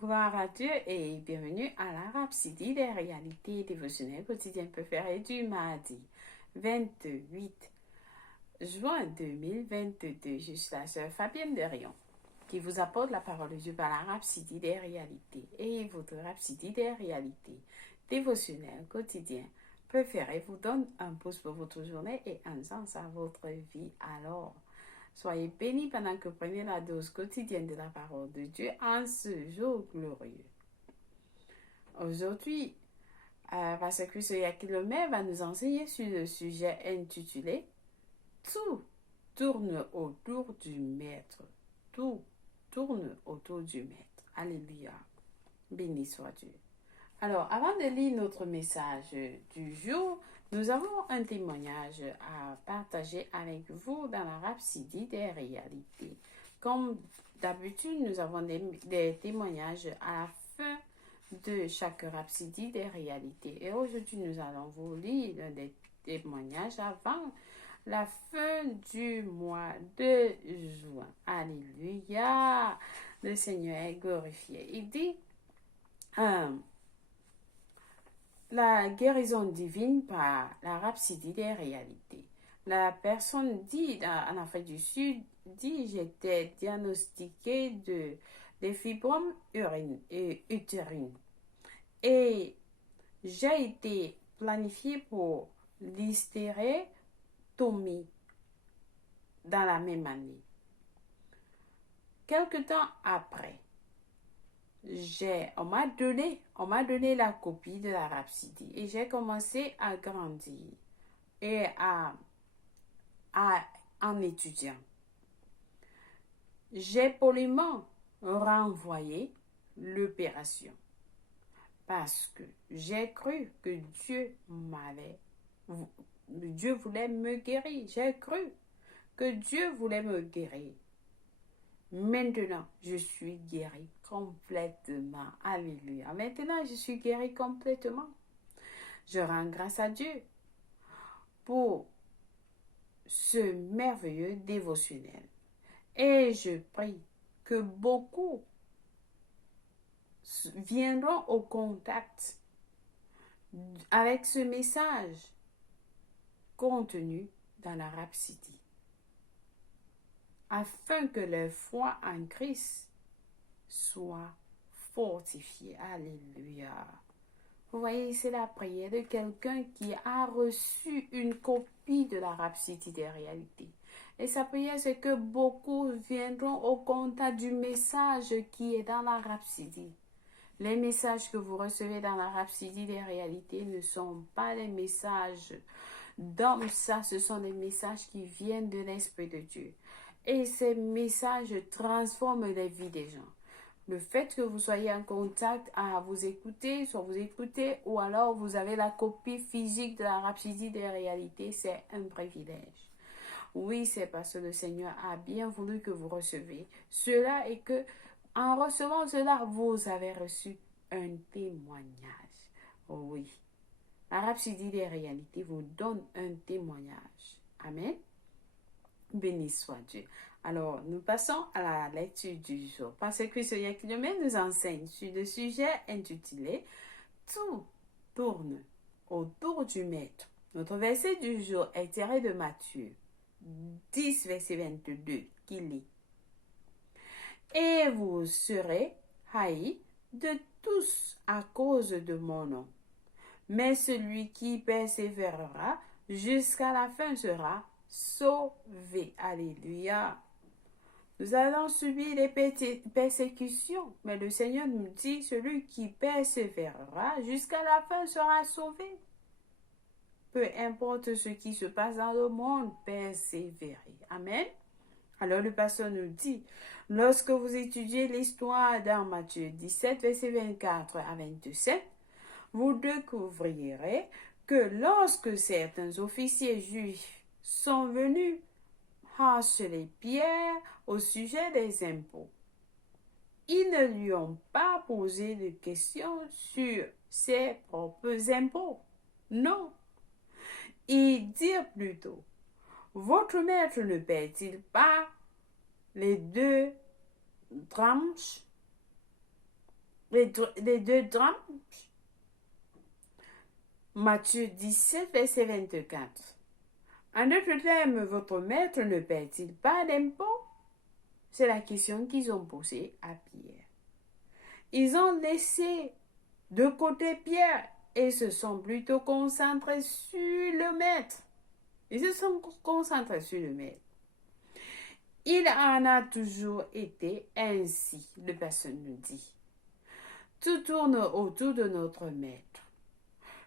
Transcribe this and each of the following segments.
Gloire à Dieu et bienvenue à la Rhapsodie des réalités dévotionnelles quotidiennes préférées du mardi 28 juin 2022. Je suis la sœur Fabienne Derion qui vous apporte la parole de Dieu par la Rhapsodie des réalités et votre Rhapsodie des réalités dévotionnelles quotidiennes préférées vous donne un pouce pour votre journée et un sens à votre vie. Alors, soyez bénis pendant que vous prenez la dose quotidienne de la parole de Dieu en ce jour glorieux. Aujourd'hui, Pasteur Christ Yakilomé va nous enseigner sur le sujet intitulé « Tout tourne autour du Maître ». Tout tourne autour du Maître. Alléluia. Béni soit Dieu. Alors, avant de lire notre message du jour, nous avons un témoignage à partager avec vous dans la Rhapsodie des réalités. Comme d'habitude, nous avons des témoignages à la fin de chaque Rhapsodie des réalités. Et aujourd'hui, nous allons vous lire des témoignages avant la fin du mois de juin. Alléluia! Le Seigneur est glorifié. Il dit... la guérison divine par la rhapsodie des réalités. La personne dit, en Afrique du Sud, dit, j'étais diagnostiquée de fibromes utérines. Et j'ai été planifiée pour l'hystérectomie dans la même année. Quelque temps après, on m'a donné la copie de la Rhapsodie et j'ai commencé à grandir et en étudiant. J'ai poliment renvoyé l'opération parce que j'ai cru que Dieu voulait me guérir. J'ai cru que Dieu voulait me guérir. Maintenant, je suis guérie complètement. Alléluia. Maintenant, je suis guérie complètement. Je rends grâce à Dieu pour ce merveilleux dévotionnel. Et je prie que beaucoup viendront au contact avec ce message contenu dans la Rhapsodie, afin que leur foi en Christ soit fortifié. Alléluia. Vous voyez, c'est la prière de quelqu'un qui a reçu une copie de la Rhapsodie des réalités. Et sa prière, c'est que beaucoup viendront au contact du message qui est dans la Rhapsodie. Les messages que vous recevez dans la Rhapsodie des réalités ne sont pas des messages d'hommes, ça, ce sont des messages qui viennent de l'Esprit de Dieu. Et ces messages transforment les vies des gens. Le fait que vous soyez en contact à vous écouter, soit vous écoutez, ou alors vous avez la copie physique de la Rhapsodie des réalités, c'est un privilège. Oui, c'est parce que le Seigneur a bien voulu que vous recevez cela et que, en recevant cela, vous avez reçu un témoignage. Oui, la Rhapsodie des réalités vous donne un témoignage. Amen. Béni soit Dieu. Alors, nous passons à la lecture du jour. Parce que Christ Yakilomé nous enseigne sur le sujet intitulé « Tout tourne autour du Maître ». Notre verset du jour est tiré de Matthieu 10, verset 22, qui lit « Et vous serez haïs de tous à cause de mon nom. Mais celui qui persévérera jusqu'à la fin sera sauvé. » Alléluia. Nous allons subir des persécutions, mais le Seigneur nous dit, celui qui persévérera jusqu'à la fin sera sauvé. Peu importe ce qui se passe dans le monde, persévérez. Amen. Alors le pasteur nous dit, lorsque vous étudiez l'histoire dans Matthieu 17, verset 24 à 27, vous découvrirez que lorsque certains officiers juifs sont venus harceler Pierre au sujet des impôts, ils ne lui ont pas posé de questions sur ses propres impôts. Non. Ils dirent plutôt, votre maître ne paie-t-il pas les 2 drachmes les deux drames. Matthieu 17, verset 24. En d'autres termes, votre maître ne paie-t-il pas d'impôts? C'est la question qu'ils ont posée à Pierre. Ils ont laissé de côté Pierre et se sont plutôt concentrés sur le maître. Ils se sont concentrés sur le maître. Il en a toujours été ainsi, le pasteur nous dit. Tout tourne autour de notre maître.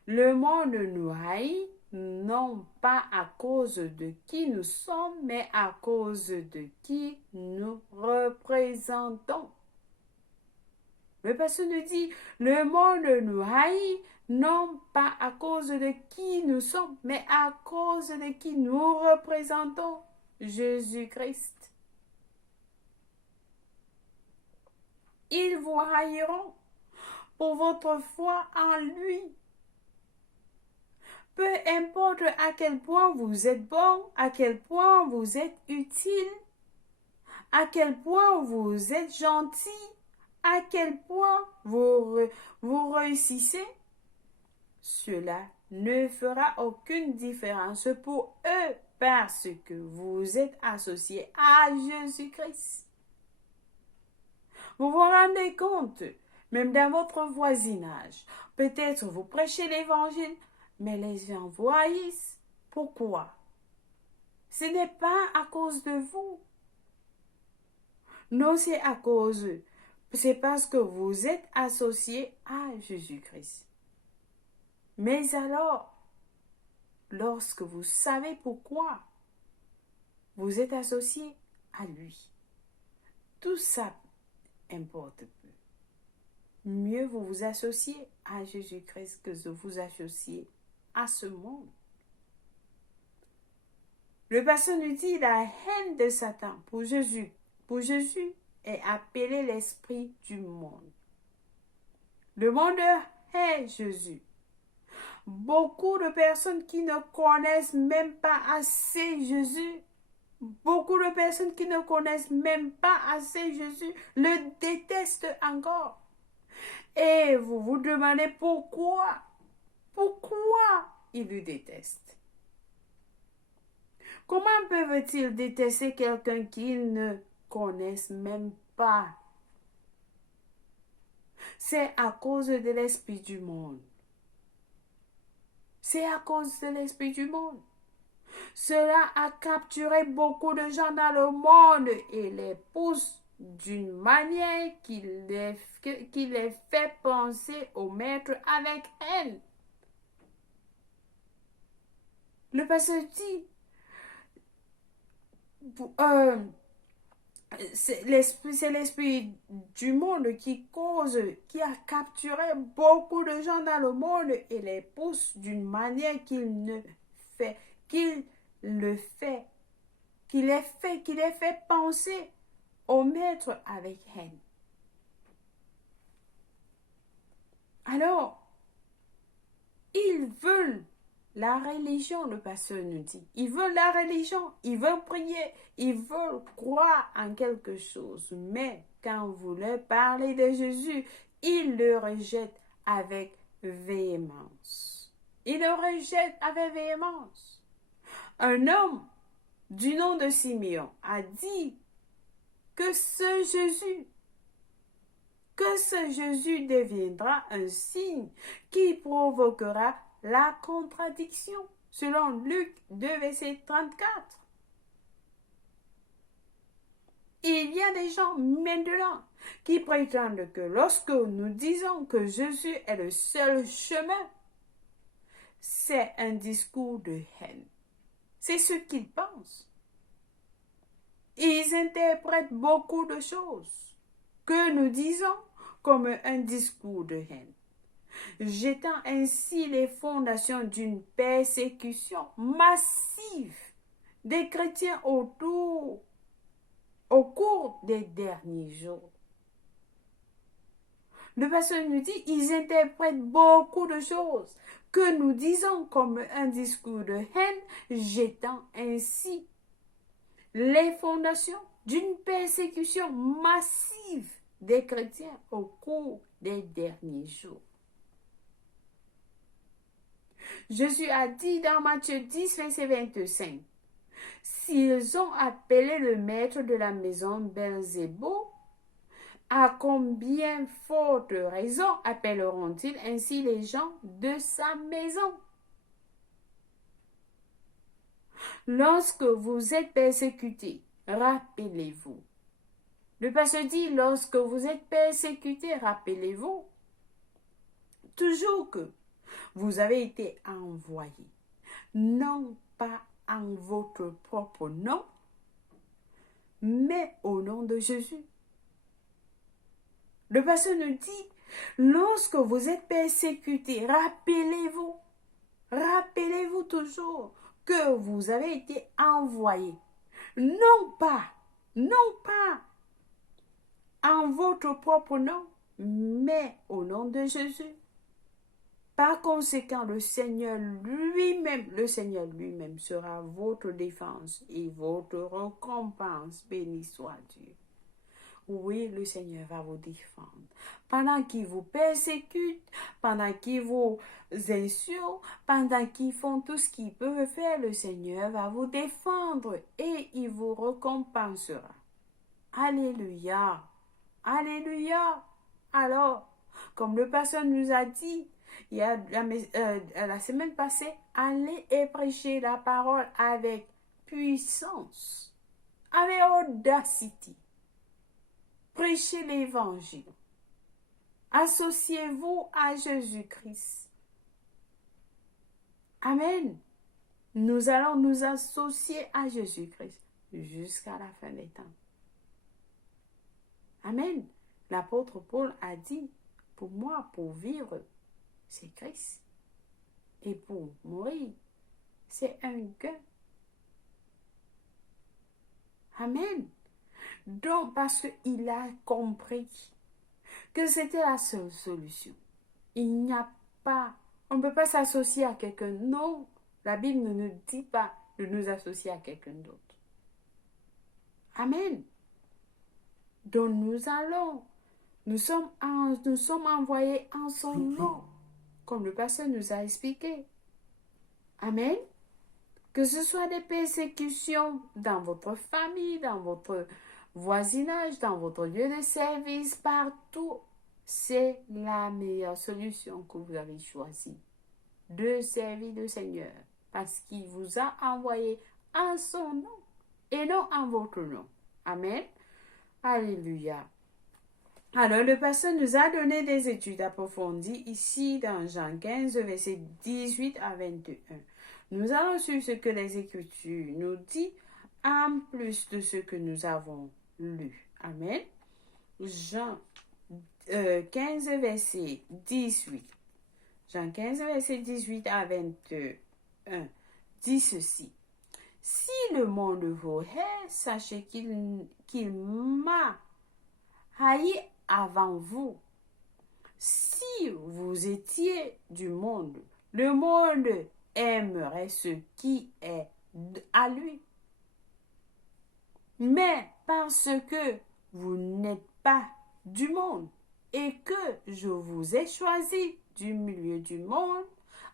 Le monde nous haït, non pas à cause de qui nous sommes, mais à cause de qui nous représentons. Le pasteur nous dit, le monde nous haït, non pas à cause de qui nous sommes, mais à cause de qui nous représentons, Jésus-Christ. Ils vous haïront pour votre foi en lui. Peu importe à quel point vous êtes bon, à quel point vous êtes utile, à quel point vous êtes gentil, à quel point vous réussissez, cela ne fera aucune différence pour eux parce que vous êtes associés à Jésus-Christ. Vous vous rendez compte, même dans votre voisinage, peut-être vous prêchez l'évangile, mais les gens vous haïssent. Pourquoi? Ce n'est pas à cause de vous. Non, c'est parce que vous êtes associés à Jésus-Christ. Mais alors, lorsque vous savez pourquoi vous êtes associés à lui, tout ça importe peu. Mieux vous vous associez à Jésus-Christ que de vous associer à ce monde. Le pasteur nous dit la haine de Satan pour Jésus est appelé l'esprit du monde. Le monde hait Jésus. Beaucoup de personnes qui ne connaissent même pas assez Jésus, le détestent encore. Et vous vous demandez pourquoi ils le détestent. Comment peuvent-ils détester quelqu'un qu'ils ne connaissent même pas? C'est à cause de l'esprit du monde. C'est à cause de l'esprit du monde. Cela a capturé beaucoup de gens dans le monde et les pousse d'une manière qui les fait penser au maître avec haine. Le pasteur dit, c'est l'esprit du monde qui a capturé beaucoup de gens dans le monde et les pousse d'une manière qui les fait penser au maître avec haine. Alors, ils veulent la religion, le pasteur nous dit. Ils veulent la religion, ils veulent prier, ils veulent croire en quelque chose. Mais quand vous leur parlez de Jésus, ils le rejettent avec véhémence. Ils le rejettent avec véhémence. Un homme du nom de Simeon a dit que ce Jésus deviendra un signe qui provoquera la contradiction, selon Luc 2, verset 34. Il y a des gens maintenant qui prétendent que lorsque nous disons que Jésus est le seul chemin, c'est un discours de haine. C'est ce qu'ils pensent. Ils interprètent beaucoup de choses que nous disons comme un discours de haine, jetant ainsi les fondations d'une persécution massive des chrétiens au cours des derniers jours. Le pasteur nous dit, ils interprètent beaucoup de choses que nous disons comme un discours de haine, jetant ainsi les fondations d'une persécution massive des chrétiens au cours des derniers jours. Jésus a dit dans Matthieu 10, verset 25, « S'ils ont appelé le maître de la maison Belzébuth, à combien forte raison appelleront-ils ainsi les gens de sa maison? » Lorsque vous êtes persécutés, rappelez-vous. Le pasteur dit, lorsque vous êtes persécutés, rappelez-vous toujours que vous avez été envoyés, non pas en votre propre nom, mais au nom de Jésus. Le pasteur nous dit, lorsque vous êtes persécutés, rappelez-vous toujours que vous avez été envoyés, non pas en votre propre nom, mais au nom de Jésus. Par conséquent, le Seigneur lui-même sera votre défense et votre récompense. Béni soit Dieu. Oui, le Seigneur va vous défendre. Pendant qu'ils vous persécutent, pendant qu'ils vous insultent, pendant qu'ils font tout ce qu'ils peuvent faire, le Seigneur va vous défendre et il vous récompensera. Alléluia. Alléluia. Alors, comme le pasteur nous a dit, il y a la semaine passée, allez et prêchez la parole avec puissance, avec audacité. Prêchez l'évangile. Associez-vous à Jésus-Christ. Amen. Nous allons nous associer à Jésus-Christ jusqu'à la fin des temps. Amen. L'apôtre Paul a dit, pour moi, pour vivre, c'est Christ. Et pour mourir, c'est un gain. Amen. Donc, parce qu'il a compris que c'était la seule solution. Il n'y a pas, on ne peut pas s'associer à quelqu'un. Non, la Bible ne nous dit pas de nous associer à quelqu'un d'autre. Amen. Donc, nous sommes envoyés en son nom, comme le pasteur nous a expliqué. Amen. Que ce soit des persécutions dans votre famille, dans votre voisinage, dans votre lieu de service, partout, c'est la meilleure solution que vous avez choisie de servir le Seigneur parce qu'il vous a envoyé en son nom et non en votre nom. Amen. Alléluia. Alors, le pasteur nous a donné des études approfondies ici dans Jean 15, versets 18 à 21. Nous allons suivre ce que les Écritures nous disent en plus de ce que nous avons lu. Amen. Jean 15, verset 18. Jean 15, verset 18 à 21 dit ceci. Si le monde vous hait, sachez qu'il m'a haï avant vous. Si vous étiez du monde, le monde aimerait ce qui est à lui. Mais parce que vous n'êtes pas du monde et que je vous ai choisi du milieu du monde,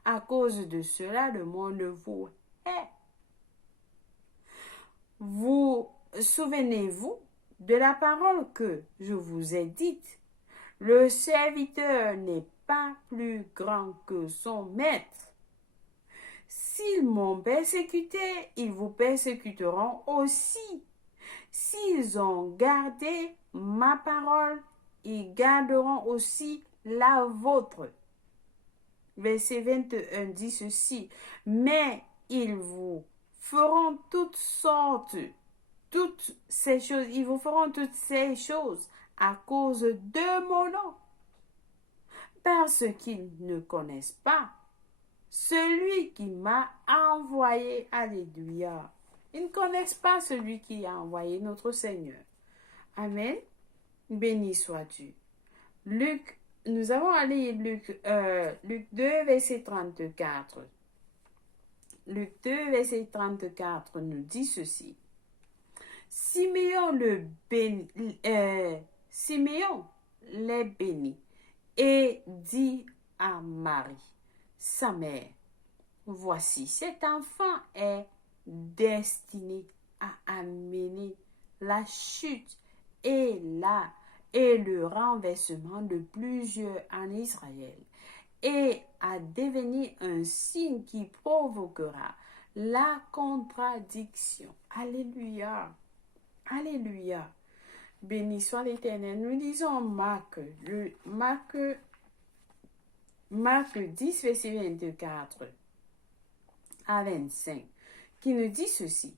à cause de cela, le monde vous hait. Vous souvenez-vous de la parole que je vous ai dite? Le serviteur n'est pas plus grand que son maître. S'ils m'ont persécuté, ils vous persécuteront aussi. S'ils ont gardé ma parole, ils garderont aussi la vôtre. Verset 21 dit ceci. Mais ils vous feront toutes ces choses, ils vous feront toutes ces choses à cause de mon nom, parce qu'ils ne connaissent pas celui qui m'a envoyé. Alléluia. Ils ne connaissent pas celui qui a envoyé notre Seigneur. Amen. Béni soit Dieu. Nous avons à lire Luc 2, verset 34. Luc 2, verset 34 nous dit ceci. Simeon Siméon les bénit et dit à Marie, sa mère, voici, cet enfant est destiné à amener la chute et le renversement de plusieurs en Israël et à devenir un signe qui provoquera la contradiction. Alléluia. Alléluia. Béni soit l'Éternel. Nous lisons Marc 10, verset 24 à 25, qui nous dit ceci.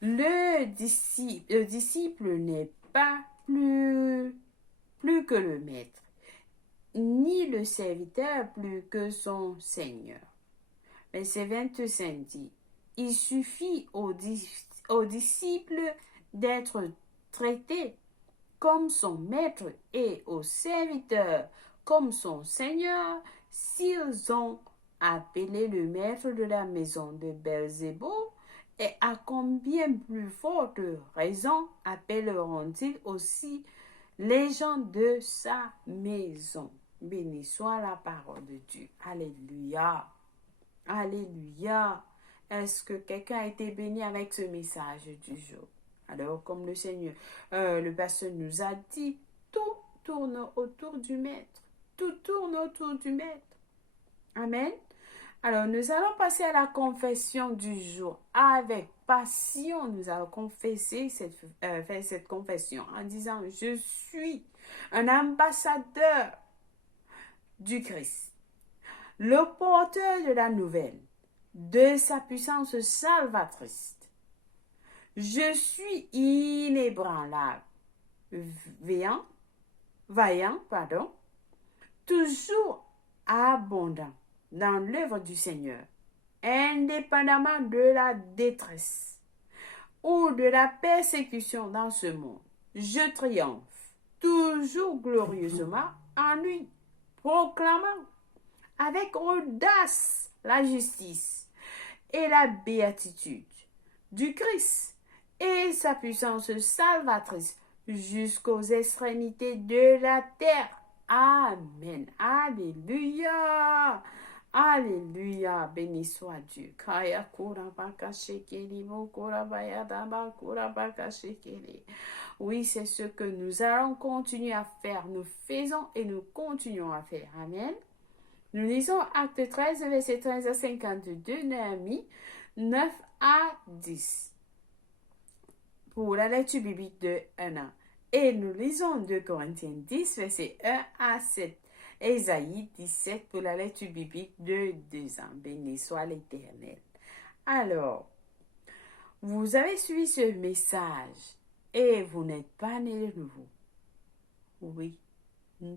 Le disciple n'est pas plus que le maître, ni le serviteur plus que son Seigneur. Verset 25 dit, il suffit au disciple d'être traité comme son maître et aux serviteurs comme son Seigneur s'ils ont appelé le maître de la maison de Belzébuth, et à combien plus forte raison appelleront-ils aussi les gens de sa maison. Béni soit la parole de Dieu. Alléluia. Alléluia. Est-ce que quelqu'un a été béni avec ce message du jour? Alors, comme le pasteur nous a dit, tout tourne autour du maître. Tout tourne autour du maître. Amen. Alors, nous allons passer à la confession du jour. Avec passion, nous allons faire cette confession en disant, je suis un ambassadeur du Christ, le porteur de la nouvelle, de sa puissance salvatrice. Je suis inébranlable, vaillant, toujours abondant dans l'œuvre du Seigneur, indépendamment de la détresse ou de la persécution dans ce monde. Je triomphe toujours glorieusement en lui, proclamant avec audace la justice et la béatitude du Christ et sa puissance salvatrice jusqu'aux extrémités de la terre. Amen. Alléluia. Alléluia. Béni soit Dieu. Oui, c'est ce que nous allons continuer à faire. Nous faisons et nous continuons à faire. Amen. Nous lisons Acte 13, verset 13 à 52, Néhémie 9 à 10. Pour la lecture biblique de 1 an. Et nous lisons 2 Corinthiens 10, verset 1 à 7. Ésaïe 17 pour la lecture biblique de 2 ans. Béni soit l'Éternel. Alors, vous avez suivi ce message et vous n'êtes pas né de nouveau. Oui,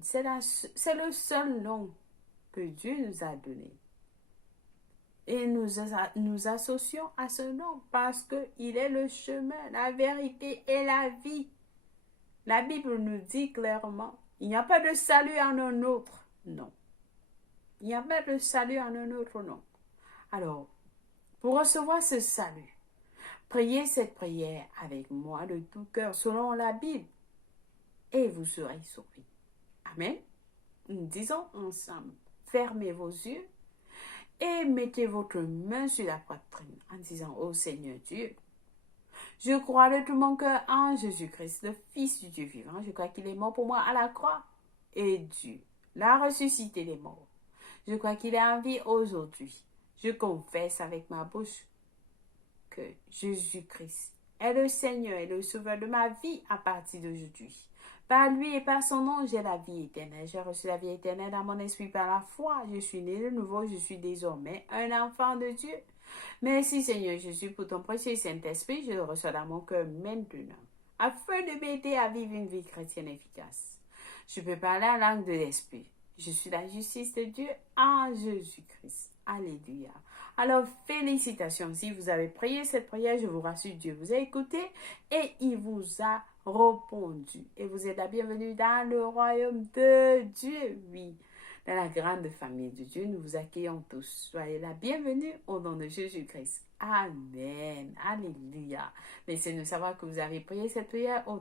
c'est le seul nom que Dieu nous a donné. Et nous associons à ce nom parce qu'il est le chemin, la vérité et la vie. La Bible nous dit clairement, il n'y a pas de salut en un autre nom. Il n'y a pas de salut en un autre nom. Alors, pour recevoir ce salut, priez cette prière avec moi de tout cœur selon la Bible et vous serez sauvés. Amen. Nous disons ensemble, fermez vos yeux et mettez votre main sur la poitrine en disant, ô Seigneur Dieu, je crois de tout mon cœur en Jésus-Christ, le Fils du Dieu vivant. Je crois qu'il est mort pour moi à la croix et Dieu l'a ressuscité des morts. Je crois qu'il est en vie aujourd'hui. Je confesse avec ma bouche que Jésus-Christ est le Seigneur et le Sauveur de ma vie à partir d'aujourd'hui. Par lui et par son nom, j'ai la vie éternelle. J'ai reçu la vie éternelle dans mon esprit par la foi. Je suis né de nouveau, je suis désormais un enfant de Dieu. Merci Seigneur Jésus pour ton précieux Saint-Esprit. Je le reçois dans mon cœur maintenant, afin de m'aider à vivre une vie chrétienne efficace. Je peux parler la langue de l'Esprit. Je suis la justice de Dieu en Jésus-Christ. Alléluia. Alors, félicitations. Si vous avez prié cette prière, je vous rassure, Dieu vous a écouté et il vous a répondu. Et vous êtes la bienvenue dans le royaume de Dieu. Oui, dans la grande famille de Dieu, nous vous accueillons tous. Soyez la bienvenue au nom de Jésus-Christ. Amen. Alléluia. Laissez-nous savoir que vous avez prié cette prière au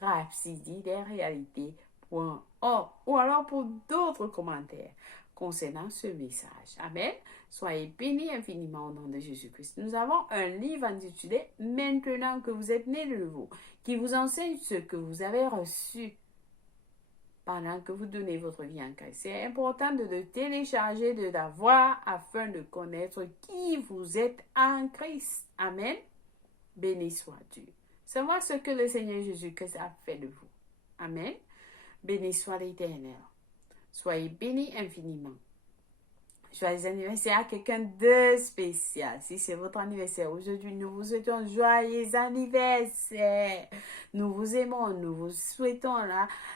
Rhapsody des réalités.org ou alors pour d'autres commentaires concernant ce message. Amen. Soyez bénis infiniment au nom de Jésus-Christ. Nous avons un livre intitulé Maintenant que vous êtes nés de nouveau, qui vous enseigne ce que vous avez reçu pendant que vous donnez votre vie en Christ. C'est important de le télécharger, de l'avoir afin de connaître qui vous êtes en Christ. Amen. Béni soit Dieu. Savoir ce que le Seigneur Jésus-Christ a fait de vous. Amen. Béni soit l'Éternel. Soyez bénis infiniment. Joyeux anniversaire à quelqu'un de spécial. Si c'est votre anniversaire aujourd'hui, nous vous souhaitons joyeux anniversaire. Nous vous aimons, nous vous souhaitons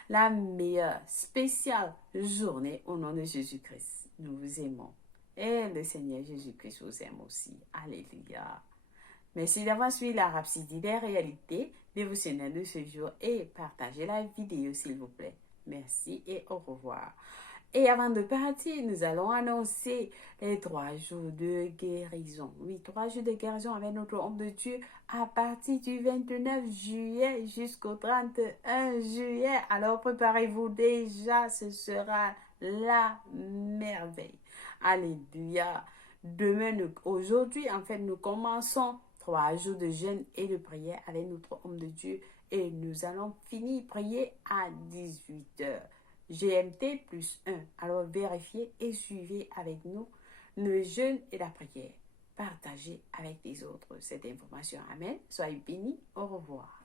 la meilleure spéciale journée au nom de Jésus-Christ. Nous vous aimons. Et le Seigneur Jésus-Christ vous aime aussi. Alléluia. Merci d'avoir suivi la Rhapsody des réalités dévotionnelles de ce jour et partagez la vidéo s'il vous plaît. Merci et au revoir. Et avant de partir, nous allons annoncer les 3 jours de guérison. Oui, 3 jours de guérison avec notre homme de Dieu à partir du 29 juillet jusqu'au 31 juillet. Alors préparez-vous déjà, ce sera la merveille. Alléluia. Aujourd'hui, en fait, nous commençons 3 jours de jeûne et de prière avec notre homme de Dieu. Et nous allons finir prier à 18h. GMT plus 1. Alors vérifiez et suivez avec nous le jeûne et la prière. Partagez avec les autres cette information. Amen. Soyez bénis. Au revoir.